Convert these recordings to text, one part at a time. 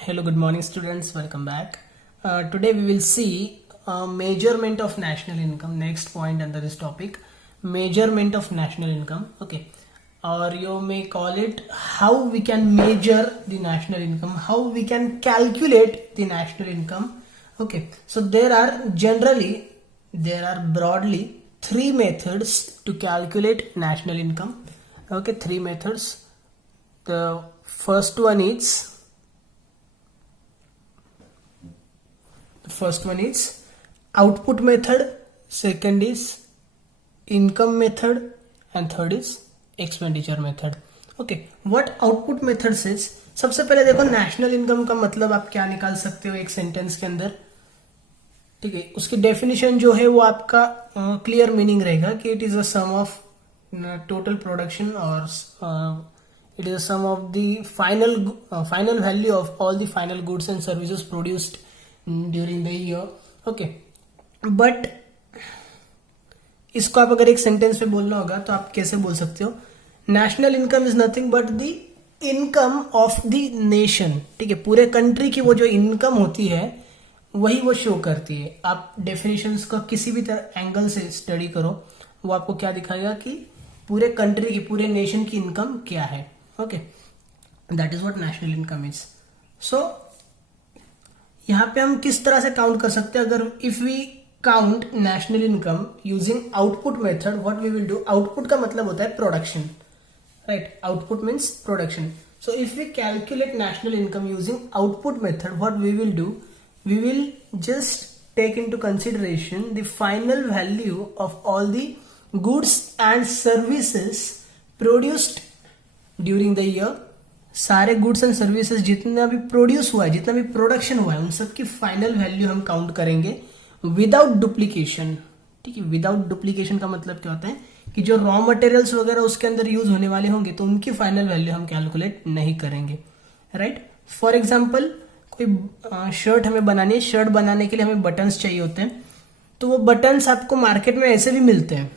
Hello, good morning, students. Welcome back. Today we will see measurement of national income. Next point under this topic, measurement of national income. Okay, or you may call it how we can measure the national income, how we can calculate the national income. Okay, so there are broadly three methods to calculate national income. Okay, three methods. The first one is output method, second is income method, and third is expenditure method. Okay, what output method says? सबसे पहले देखो national income का मतलब आप क्या निकाल सकते हो एक सेंटेंस के अंदर. ठीक है, उसकी डेफिनेशन जो है वो आपका क्लियर मीनिंग रहेगा कि it is a sum of total production और it is a sum of the final value of all the final goods and services produced during the year. Okay, but इसको आप अगर एक सेंटेंस में बोलना होगा तो आप कैसे बोल सकते हो? National income is nothing but the income of the nation. ठीक है, पूरे कंट्री की वो जो इनकम होती है वही वो शो करती है. आप डेफिनेशंस का किसी भी तरह एंगल से स्टडी करो, वो आपको क्या दिखाएगा कि पूरे कंट्री की, पूरे नेशन की इनकम क्या है. Okay, that is what national income is. So यहां पे हम किस तरह से काउंट कर सकते हैं? अगर if we count national income using output method, what we will do. Output का मतलब होता है production, right? Output means production. So if we calculate national income using output method, what we will do, we will just take in to consideration the final value of all the goods and services produced during the year. सारे goods and services जितना भी produce हुआ है, जितना भी production हुआ है, उन सब की फाइनल वैल्यू हम काउंट करेंगे विदाउट डुप्लीकेशन. ठीक है, विदाउट डुप्लीकेशन का मतलब क्या होता है कि जो रॉ मटेरियल्स वगैरह उसके अंदर यूज होने वाले होंगे तो उनकी फाइनल वैल्यू हम कैलकुलेट नहीं करेंगे, राइट? फॉर एग्जाम्पल, कोई शर्ट हमें बनानी है. शर्ट बनाने के लिए हमें बटन्स चाहिए होते हैं, तो वो बटन्स आपको मार्केट में ऐसे भी मिलते हैं,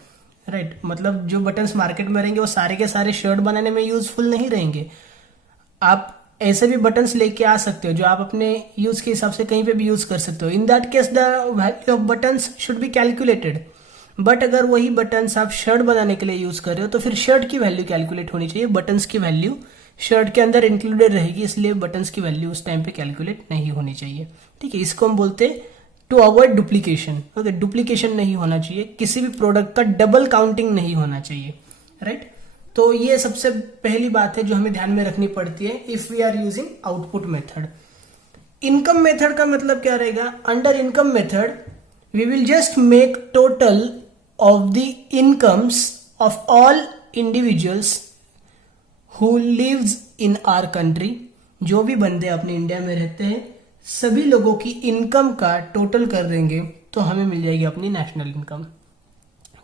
राइट? मतलब जो बटन्स मार्केट में रहेंगे वो सारे के सारे शर्ट बनाने में यूजफुल नहीं रहेंगे. आप ऐसे भी बटन्स लेके आ सकते हो जो आप अपने यूज के हिसाब से कहीं पे भी यूज कर सकते हो. In that case the value of buttons should be calculated. But अगर वही बटन्स आप शर्ट बनाने के लिए यूज कर रहे हो तो फिर शर्ट की वैल्यू कैलकुलेट होनी चाहिए. बटन्स की वैल्यू शर्ट के अंदर इंक्लूडेड रहेगी, इसलिए बटन्स की वैल्यू उस टाइम पे कैलकुलेट नहीं होनी चाहिए. ठीक है, इसको हम बोलते हैं to avoid duplication. Okay, duplication नहीं होना चाहिए, किसी भी प्रोडक्ट का डबल काउंटिंग नहीं होना चाहिए, राइट? तो ये सबसे पहली बात है जो हमें ध्यान में रखनी पड़ती है if we are using output method. Income method का मतलब क्या रहेगा? Under income method we will just make total of the incomes of all individuals who lives in our country. जो भी बंदे अपने इंडिया में रहते हैं, सभी लोगों की इनकम का टोटल कर देंगे तो हमें मिल जाएगी अपनी नेशनल इनकम.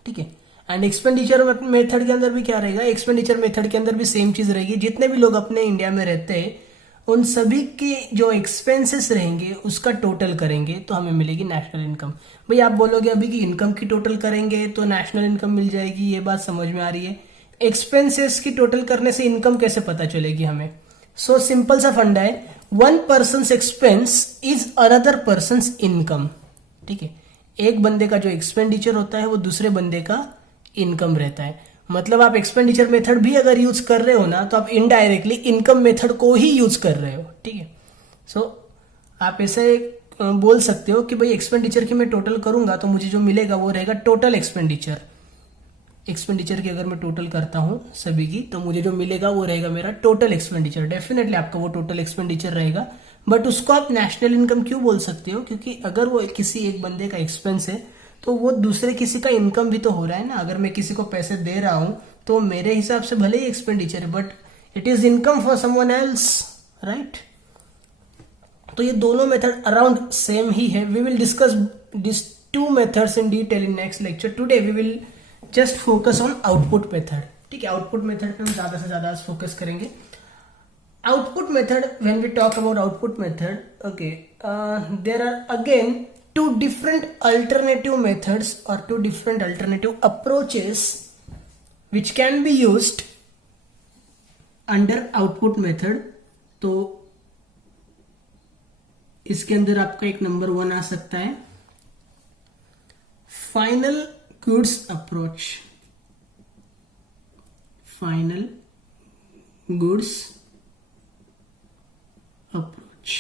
ठीक है, एंड एक्सपेंडिचर मेथड के अंदर भी क्या रहेगा? एक्सपेंडिचर मेथड के अंदर भी सेम चीज रहेगी. जितने भी लोग अपने इंडिया में रहते हैं उन सभी के जो एक्सपेंसेस रहेंगे उसका टोटल करेंगे तो हमें मिलेगी नेशनल इनकम. भाई आप बोलोगे अभी कि इनकम की टोटल करेंगे तो नेशनल इनकम मिल जाएगी, ये बात समझ में आ रही है. एक्सपेंसेस की टोटल करने से इनकम कैसे पता चलेगी हमें? सो सिंपल सा फंडा है, one persons expense is another persons income. ठीक है, एक बंदे का जो एक्सपेंडिचर होता है वो दूसरे बंदे का इनकम रहता है. मतलब आप एक्सपेंडिचर मेथड भी अगर यूज कर रहे हो ना तो आप इनडायरेक्टली इनकम मेथड को ही यूज कर रहे हो. ठीक है, सो आप ऐसे बोल सकते हो कि भाई एक्सपेंडिचर की मैं टोटल करूंगा तो मुझे जो मिलेगा वो रहेगा टोटल एक्सपेंडिचर. एक्सपेंडिचर की अगर मैं टोटल करता हूं सभी की तो मुझे जो मिलेगा वो रहेगा मेरा टोटल एक्सपेंडिचर. डेफिनेटली आपका वो टोटल एक्सपेंडिचर रहेगा, बट उसको आप नेशनल इनकम क्यों बोल सकते हो? क्योंकि अगर वो किसी एक बंदे का एक्सपेंस है तो वो दूसरे किसी का इनकम भी तो हो रहा है ना. अगर मैं किसी को पैसे दे रहा हूं तो मेरे हिसाब से भले ही एक्सपेंडिचर है but it is income for someone else, right? तो ये दोनों मेथड अराउंड सेम ही है. We will discuss this two methods in detail in next lecture. Today we will just focus on output method. ठीक है, output method पे हम ज्यादा से ज्यादा फोकस करेंगे. Output method, when we talk about output method, okay, there are again two different alternative methods or two different alternative approaches which can be used under output method. तो इसके अंदर आपका एक नंबर 1 आ सकता है final goods approach. Final goods approach,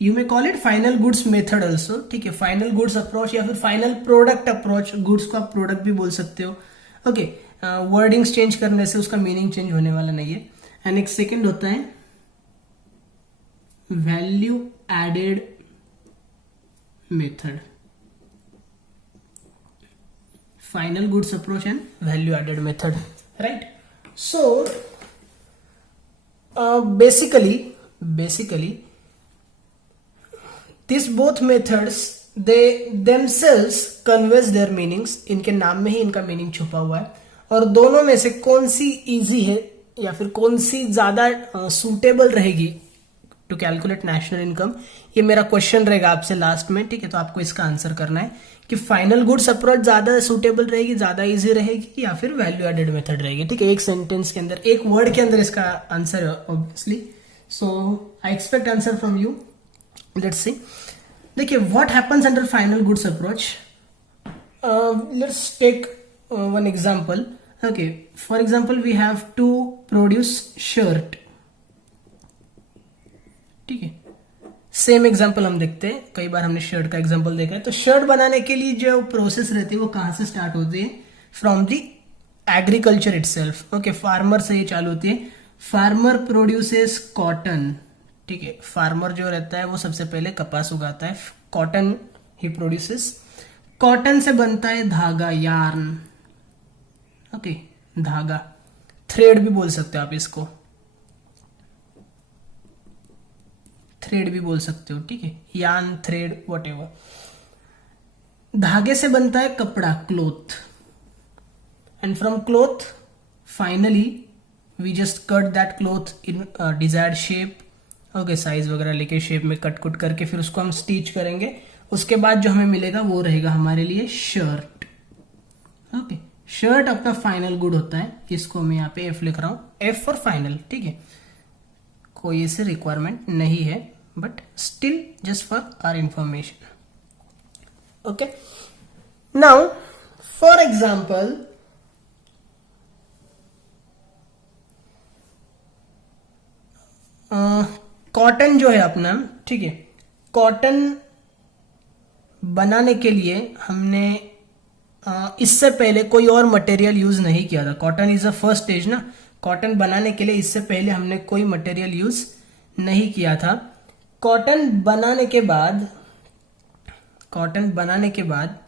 you may call it final goods method also, ठीक है। Final goods approach या फिर फाइनल प्रोडक्ट अप्रोच, गुड्स को आप प्रोडक्ट भी बोल सकते हो, ओके। वर्डिंग्स चेंज करने से उसका मीनिंग चेंज होने वाला नहीं है। एंड एक सेकेंड होता है value added method. Final goods approach and value added method, right. So basically these both methods they themselves conveys their meanings, इनके नाम में ही इनका मीनिंग छुपा हुआ है। और दोनों में से कौन सी इजी है या फिर कौन सी ज्यादा सूटेबल रहेगी टू कैलकुलेट नेशनल इनकम, ये मेरा क्वेश्चन रहेगा आपसे लास्ट में, ठीक है। तो आपको इसका आंसर करना है कि फाइनल गुड्स अप्रोच ज्यादा सूटेबल रहेगी, ज्यादा इजी रहेगी, या फिर वैल्यू एडेड मेथड रहेगी, ठीक है। एक सेंटेंस के अंदर, एक वर्ड के अंदर इसका आंसर है obviously. So I expect answer from you. Let's see, देखिए what happens under final goods approach. Let's take one example, okay. For example we have to produce shirt, ठीक है। सेम एग्जांपल हम देखते हैं, कई बार हमने शर्ट का एग्जांपल देखा है। तो शर्ट बनाने के लिए जो प्रोसेस रहती है वो कहां से स्टार्ट होती है? From the agriculture itself, okay. Farmer से ये चालू होती है। फार्मर प्रोड्यूसेस कॉटन, ठीक है। फार्मर जो रहता है वो सबसे पहले कपास उगाता है, कॉटन ही प्रोड्यूसेस। कॉटन से बनता है धागा, यार्न, ओके, धागा। थ्रेड भी बोल सकते हो आप इसको, थ्रेड भी बोल सकते हो, ठीक है। Yarn, thread, whatever. धागे से बनता है कपड़ा, cloth. And from cloth finally we just cut that cloth in desired shape, okay. Size वगैरह लेके शेप में कट कुट करके फिर उसको हम स्टिच करेंगे। उसके बाद जो हमें मिलेगा वो रहेगा हमारे लिए शर्ट, ओके। शर्ट अपना फाइनल गुड होता है, इसको मैं यहाँ पे एफ लिख रहा हूं, एफ फॉर फाइनल, ठीक है। कोई ऐसे रिक्वायरमेंट नहीं है, but still just for our information, okay. Now for example, cotton जो है अपना, ठीक है, कॉटन बनाने के लिए हमने इससे पहले कोई और मटेरियल यूज नहीं किया था। Cotton is a first stage ना, कॉटन बनाने के लिए इससे पहले हमने कोई मटेरियल यूज नहीं किया था। कॉटन बनाने के बाद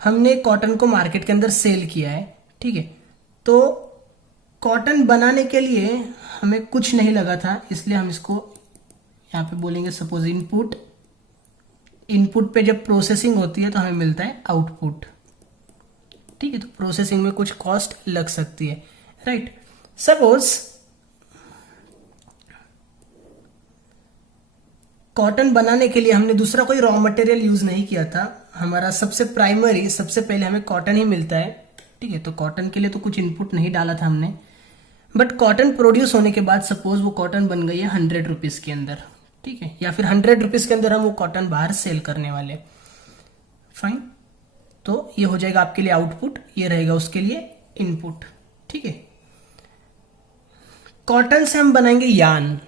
हमने कॉटन को मार्केट के अंदर सेल किया है, ठीक है। तो कॉटन बनाने के लिए हमें कुछ नहीं लगा था, इसलिए हम इसको यहाँ पे बोलेंगे सपोज इनपुट। इनपुट पे जब प्रोसेसिंग होती है तो हमें मिलता है आउटपुट, ठीक है। तो प्रोसेसिंग में कुछ कॉस्ट लग सकती है, राइट। सपोज कॉटन बनाने के लिए हमने दूसरा कोई रॉ मटेरियल यूज नहीं किया था, हमारा सबसे प्राइमरी, सबसे पहले हमें कॉटन ही मिलता है, ठीक है। तो कॉटन के लिए तो कुछ इनपुट नहीं डाला था हमने, बट कॉटन प्रोड्यूस होने के बाद सपोज वो कॉटन बन गई है 100 रुपीज के अंदर, ठीक है, या फिर 100 रुपीज के अंदर हम वो कॉटन बाहर सेल करने वाले, फाइन। तो ये हो जाएगा आपके लिए आउटपुट, ये रहेगा उसके लिए इनपुट, ठीक है। कॉटन से हम बनाएंगे यार्न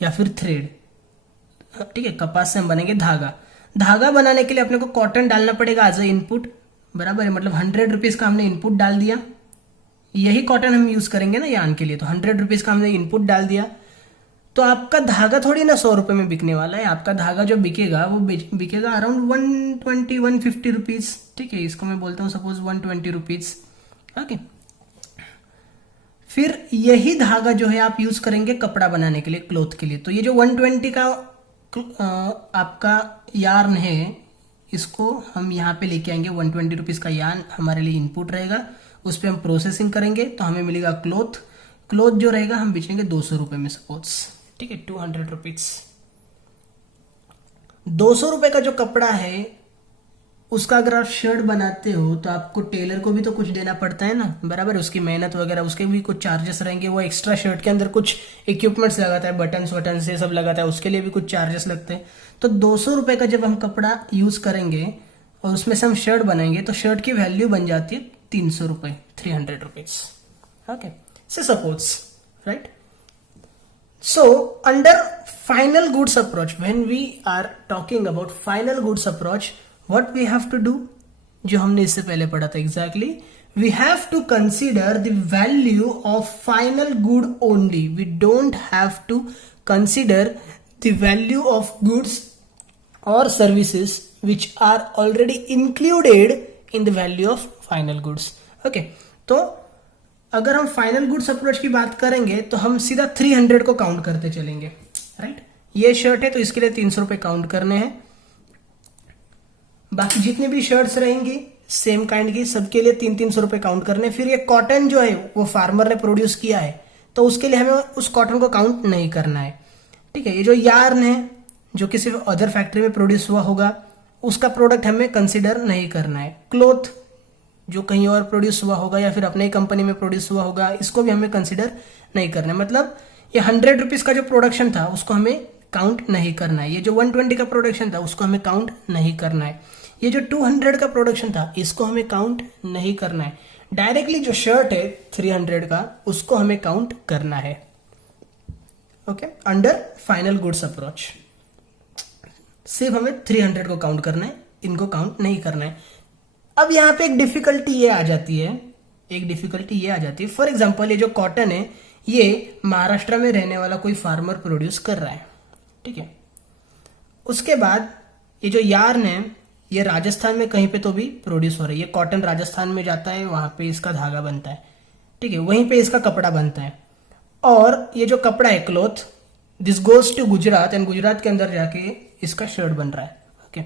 या फिर थ्रेड, ठीक है। कपास से हम बनेंगे धागा। धागा बनाने के लिए अपने को कॉटन डालना पड़ेगा एज अ इनपुट, बराबर है। मतलब 100 रुपीज का हमने इनपुट डाल दिया, यही कॉटन हम यूज करेंगे ना यार्न के लिए, तो 100 रुपीज का हमने इनपुट डाल दिया। तो आपका धागा थोड़ी ना 100 रुपए में बिकने वाला है, आपका धागा जो बिकेगा वो बिकेगा अराउंड 120-150 रुपीज, ठीक है। इसको मैं बोलता हूँ सपोज 120 रुपीज, ओके। फिर यही धागा जो है आप यूज करेंगे कपड़ा बनाने के लिए, क्लोथ के लिए। तो ये जो 120 का आपका यार्न है, इसको हम यहाँ पे लेके आएंगे। 120 रुपीज का यार्न हमारे लिए इनपुट रहेगा, उस पर हम प्रोसेसिंग करेंगे तो हमें मिलेगा क्लोथ। क्लोथ जो रहेगा हम बेचेंगे 200 रुपए में सपोज, ठीक है, 200 रुपीज। 200 रुपए का जो कपड़ा है उसका अगर आप शर्ट बनाते हो तो आपको टेलर को भी तो कुछ देना पड़ता है ना, बराबर है, उसकी मेहनत वगैरह, उसके भी कुछ चार्जेस रहेंगे, वो एक्स्ट्रा शर्ट के अंदर कुछ इक्विपमेंट्स लगाता है, बटन्स वटन से सब लगाता है, उसके लिए भी कुछ चार्जेस लगते हैं। तो 200 रुपए का जब हम कपड़ा यूज करेंगे और उसमें से हम शर्ट बनाएंगे तो शर्ट की वैल्यू बन जाती है 300 रुपए, 300 रुपीज। ओके, से suppose, right. So under final goods approach, when we are talking about final goods approach, what we have to do, जो हमने इससे पहले पढ़ा था exactly, we have to consider the value of final good only. We don't have to consider the value of goods or services which are already included in the value of final goods. Okay, तो अगर हम final goods approach की बात करेंगे तो हम सीधा 300 को काउंट करते चलेंगे, राइट। ये शर्ट है तो इसके लिए 300 रुपए काउंट करने हैं। बाकी जितने भी शर्ट्स रहेंगी सेम काइंड की, सबके लिए 300 रुपए काउंट करने। फिर ये कॉटन जो है वो फार्मर ने प्रोड्यूस किया है तो उसके लिए हमें उस कॉटन को काउंट नहीं करना है, ठीक है। ये जो यार्न है जो किसी अदर फैक्ट्री में प्रोड्यूस हुआ होगा उसका प्रोडक्ट हमें कंसिडर नहीं करना है। क्लोथ जो कहीं और प्रोड्यूस हुआ होगा या फिर अपने ही कंपनी में प्रोड्यूस हुआ होगा, इसको भी हमें कंसिडर नहीं करना है। मतलब ये 100 रुपीज का जो प्रोडक्शन था उसको हमें काउंट नहीं करना है। ये जो 120 का प्रोडक्शन था उसको हमें काउंट नहीं करना है। ये जो 200 का प्रोडक्शन था इसको हमें काउंट नहीं करना है। डायरेक्टली जो शर्ट है 300 का उसको हमें काउंट करना है। Okay, under final goods approach सिर्फ हमें 300 को काउंट करना है, इनको काउंट नहीं करना है। अब यहाँ पे एक डिफिकल्टी ये आ जाती है, फॉर एग्जाम्पल ये जो कॉटन है ये महाराष्ट्र में रहने वाला कोई फार्मर प्रोड्यूस कर रहा है, ठीक है। उसके बाद ये जो यार्न है ये राजस्थान में कहीं पे तो भी प्रोड्यूस हो रहा है। ये कॉटन राजस्थान में जाता है, वहां पे इसका धागा बनता है, ठीक है, वहीं पे इसका कपड़ा बनता है। और ये जो कपड़ा है cloth, this goes to Gujarat and Gujarat के अंदर जाके इसका शर्ट बन रहा है। ओके,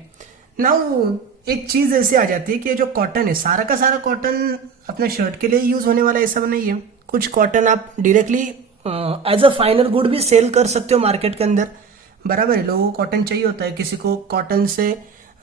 नाउ एक चीज ऐसी आ जाती है कि ये जो कॉटन है सारा का सारा कॉटन अपने शर्ट के लिए यूज होने वाला ऐसा नहीं है। कुछ कॉटन आप directly as a final good भी सेल कर सकते हो मार्केट के अंदर, बराबर है। लोगों को कॉटन चाहिए होता है, किसी को कॉटन से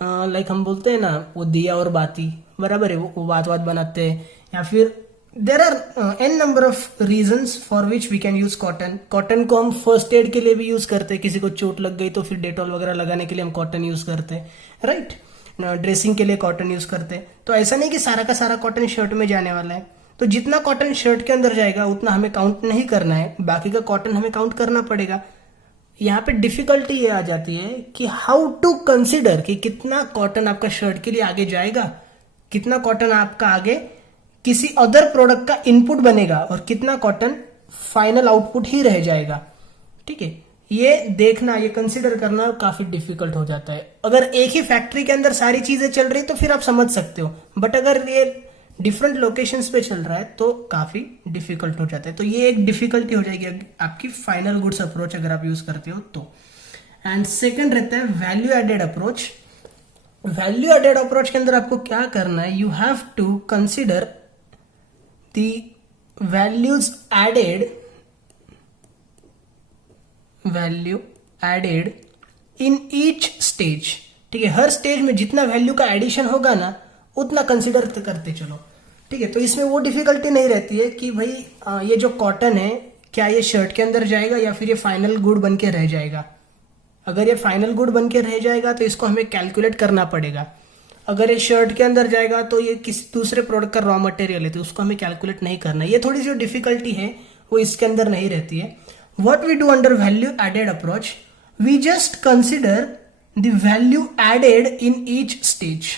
लाइक हम बोलते हैं ना वो दिया और बाती, बराबर है, वो बात बनाते हैं। या फिर there are an number of reasons for which we can use cotton. Cotton को हम फर्स्ट एड के लिए भी यूज करते हैं, किसी को चोट लग गई तो फिर डेटॉल वगैरह लगाने के लिए हम कॉटन यूज करते हैं, राइट। ड्रेसिंग के लिए कॉटन यूज करते हैं। तो ऐसा नहीं कि सारा का सारा कॉटन शर्ट में जाने वाला है। तो जितना कॉटन शर्ट के अंदर जाएगा उतना हमें काउंट नहीं करना है, बाकी का कॉटन हमें काउंट करना पड़ेगा। यहाँ पे डिफिकल्टी ये आ जाती है कि हाउ टू कंसिडर कि कितना कॉटन आपका शर्ट के लिए आगे जाएगा, कितना कॉटन आपका आगे किसी अदर प्रोडक्ट का इनपुट बनेगा और कितना कॉटन फाइनल आउटपुट ही रह जाएगा, ठीक है। ये देखना, ये कंसिडर करना काफी डिफिकल्ट हो जाता है। अगर एक ही फैक्ट्री के अंदर सारी चीजें चल रही तो फिर आप समझ सकते हो, बट अगर ये डिफरेंट लोकेशंस पे चल रहा है तो काफी डिफिकल्ट हो जाता है। तो ये एक डिफिकल्टी हो जाएगी आपकी फाइनल गुड्स अप्रोच अगर आप यूज करते हो तो। एंड सेकंड रहता है value added approach. Value added approach के अंदर आपको क्या करना है, you have to consider the values added in each stage, ठीक है। हर स्टेज में जितना वैल्यू का एडिशन होगा ना उतना कंसिडर करते चलो, ठीक है। तो इसमें वो डिफिकल्टी नहीं रहती है कि भाई ये जो कॉटन है क्या ये शर्ट के अंदर जाएगा या फिर ये फाइनल गुड बन के रह जाएगा। अगर ये फाइनल गुड बन के रह जाएगा तो इसको हमें कैलकुलेट करना पड़ेगा। अगर ये शर्ट के अंदर जाएगा तो ये किसी दूसरे प्रोडक्ट का रॉ मटेरियल है तो उसको हमें कैलकुलेट नहीं करना। ये थोड़ी सी डिफिकल्टी है वो इसके अंदर नहीं रहती है। What we do under value added approach, we just consider the value added in each stage.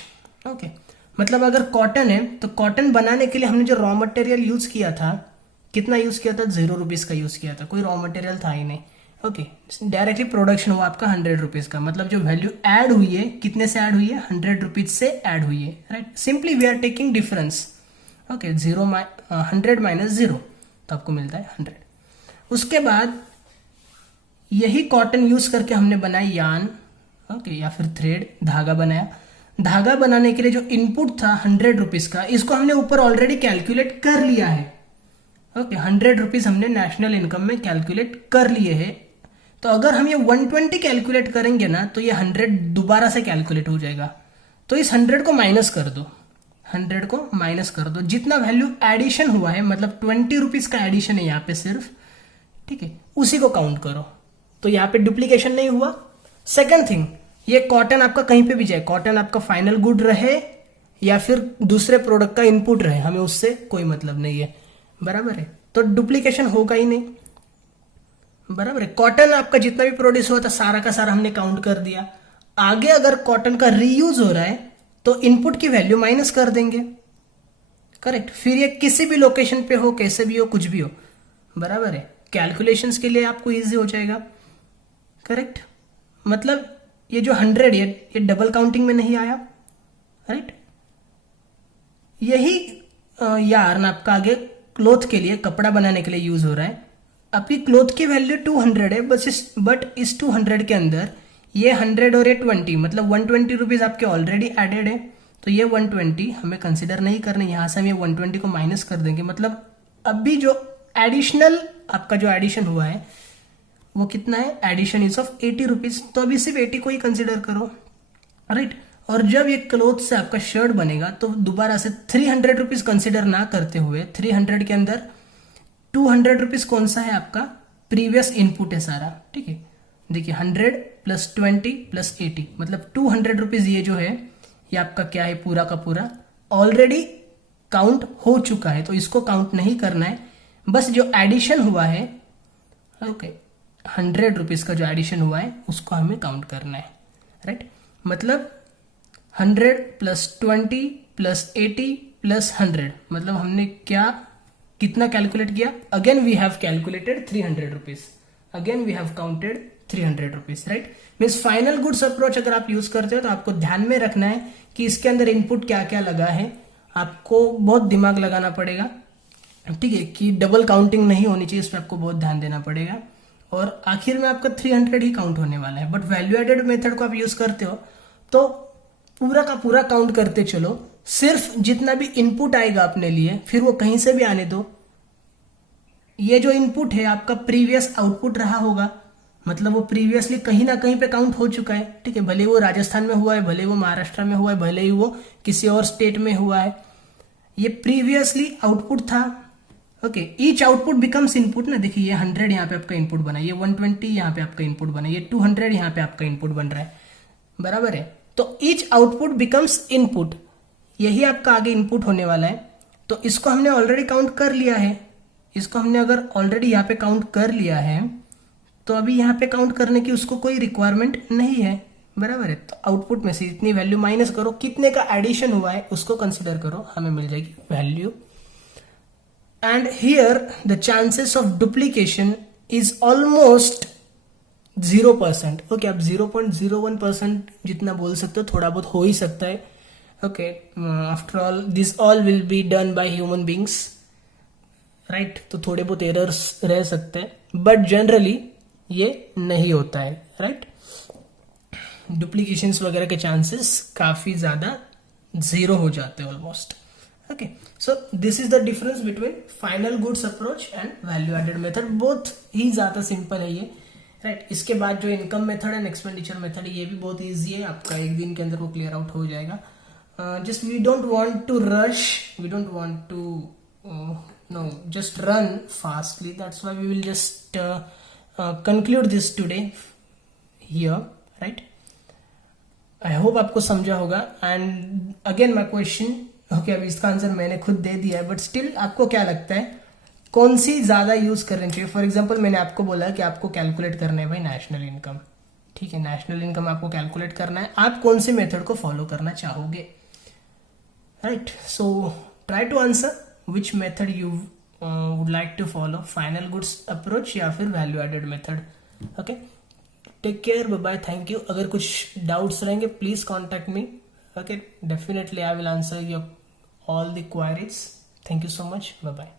Okay, मतलब अगर कॉटन है तो कॉटन बनाने के लिए हमने जो रॉ मटेरियल यूज किया था, कितना यूज किया था, 0 रुपीज का यूज किया था, कोई रॉ मटेरियल था ही नहीं। ओके, डायरेक्टली प्रोडक्शन हुआ आपका 100 रुपीज का, मतलब जो वैल्यू ऐड हुई है कितने से ऐड हुई है, 100 रुपीज से ऐड हुई है, right. Simply we are taking difference. Okay, 100 minus 0 तो आपको मिलता है 100। उसके बाद यही कॉटन यूज करके हमने बनाई यार्न, ओके, या फिर थ्रेड, धागा बनाया। धागा बनाने के लिए जो इनपुट था 100 रुपीज का, इसको हमने ऊपर ऑलरेडी कैलकुलेट कर लिया है। ओके, 100 रुपीज हमने नेशनल इनकम में कैलकुलेट कर लिए हैं। तो अगर हम ये 120 कैलकुलेट करेंगे ना तो ये 100 दोबारा से कैलकुलेट हो जाएगा। तो इस 100 को माइनस कर दो, 100 को माइनस कर दो, जितना वैल्यू एडिशन हुआ है, मतलब 20 रुपीज का एडिशन है यहाँ पे सिर्फ, ठीक है, उसी को काउंट करो, तो यहाँ पे डुप्लीकेशन नहीं हुआ। सेकंड थिंग, ये कॉटन आपका कहीं पे भी जाए, कॉटन आपका फाइनल गुड रहे या फिर दूसरे प्रोडक्ट का इनपुट रहे, हमें उससे कोई मतलब नहीं है, बराबर है, तो डुप्लीकेशन होगा ही नहीं, बराबर है। कॉटन आपका जितना भी प्रोड्यूस हुआ था सारा का सारा हमने काउंट कर दिया। आगे अगर कॉटन का रीयूज हो रहा है तो इनपुट की वैल्यू माइनस कर देंगे, करेक्ट। फिर ये किसी भी लोकेशन पे हो, कैसे भी हो, कुछ भी हो, बराबर है। कैलकुलेशंस के लिए आपको इजी हो जाएगा, करेक्ट। मतलब ये जो 100 ये डबल काउंटिंग में नहीं आया, राइट। यही यार्न आपका आगे क्लोथ के लिए, कपड़ा बनाने के लिए यूज हो रहा है। आपकी क्लोथ की वैल्यू 200 है, बट इस 200 के अंदर ये 100 और ये 20, मतलब 120 रुपीज आपके ऑलरेडी एडेड है, तो ये 120 हमें कंसिडर नहीं करना, यहां से हम ये 120 को माइनस कर देंगे। मतलब अभी जो एडिशनल आपका जो एडिशन हुआ है वो कितना है, एडिशन इज ऑफ 80 रुपीज, तो अभी सिर्फ 80 को ही कंसिडर करो, राइट। और जब ये क्लोथ से आपका शर्ट बनेगा तो दोबारा से 300 रुपीज कंसिडर ना करते हुए 300 के अंदर 200 रुपीज कौन सा है, आपका प्रीवियस इनपुट है सारा, ठीक है। देखिए 100 + 20 + 80, मतलब 200 रुपीज ये जो है ये आपका क्या है, पूरा का पूरा ऑलरेडी काउंट हो चुका है, तो इसको काउंट नहीं करना है। बस जो एडिशन हुआ है, ओके, 100 रुपीज का जो एडिशन हुआ है उसको हमें काउंट करना है, राइट। मतलब 100 + 20 + 80 + 100, मतलब हमने क्या कितना कैलकुलेट किया, again we have calculated 300 rupees, again we have counted 300 rupees, right. Means final goods approach अगर आप यूज करते हो तो आपको ध्यान में रखना है कि इसके अंदर इनपुट क्या क्या लगा है, आपको बहुत दिमाग लगाना पड़ेगा, ठीक है, कि डबल काउंटिंग नहीं होनी चाहिए, इस पर आपको बहुत ध्यान देना पड़ेगा। और आखिर में आपका 300 ही काउंट होने वाला है। बट वैल्यू एडेड मेथड को आप यूज करते हो तो पूरा का पूरा काउंट करते चलो, सिर्फ जितना भी इनपुट आएगा अपने लिए, फिर वो कहीं से भी आने दो, ये जो इनपुट है आपका प्रीवियस आउटपुट रहा होगा, मतलब वो प्रीवियसली कहीं ना कहीं पे काउंट हो चुका है, ठीक है। भले वो राजस्थान में हुआ है, भले वो महाराष्ट्र में हुआ है, भले ही वो किसी और स्टेट में हुआ है, ये प्रीवियसली आउटपुट था, okay. Each output becomes input ना, देखिए ये 100 यहाँ पे आपका इनपुट बना, ये 120 यहाँ पे आपका इनपुट बना, ये 200 यहाँ पे आपका इनपुट बन रहा है, बराबर है। तो ईच आउटपुट बिकम्स इनपुट, यही आपका आगे इनपुट होने वाला है। तो इसको हमने ऑलरेडी काउंट कर लिया है, इसको हमने अगर ऑलरेडी यहाँ पे काउंट कर लिया है तो अभी यहाँ पे काउंट करने की उसको कोई रिक्वायरमेंट नहीं है, बराबर है। तो आउटपुट में से इतनी वैल्यू माइनस करो, कितने का एडिशन हुआ है उसको कंसिडर करो, हमें मिल जाएगी value. And here the chances of duplication is almost 0%, okay. आप 0.01% जितना बोल सकते हो, थोड़ा बहुत हो ही सकता है, okay. After all this all will be done by human beings, right. तो थोड़े बहुत एरर्स रह सकते हैं, बट जनरली ये नहीं होता है, राइट। डुप्लीकेशंस वगैरह के चांसेस काफी ज्यादा 0 हो जाते हैं almost, okay. So this is the difference between final goods approach and value added method. Both ही ज्यादा सिंपल है ये, राइट। इसके बाद जो income method and expenditure method, ये भी बहुत ईजी है, आपका एक दिन के अंदर वो क्लियर आउट हो जाएगा। Just we don't want to rush, we don't want to no just run fastly, that's why we will just conclude this today here, right. I hope आपको समझा होगा। And again my question, okay, अब इसका answer मैंने खुद दे दिया है, but still आपको क्या लगता है कौन सी ज्यादा यूज करनी चाहिए। फॉर एग्जांपल मैंने आपको बोला कि आपको कैलकुलेट करना है भाई नेशनल इनकम, ठीक है, नेशनल इनकम आपको कैलकुलेट करना है, आप कौन से मेथड को फॉलो करना चाहोगे, right. So try to answer which method you would like to follow, final goods approach या फिर value added method, okay. Take care, bye bye, thank you। अगर कुछ doubts रहेंगे please contact me, okay, definitely I will answer your all the queries। Thank you so much, bye bye।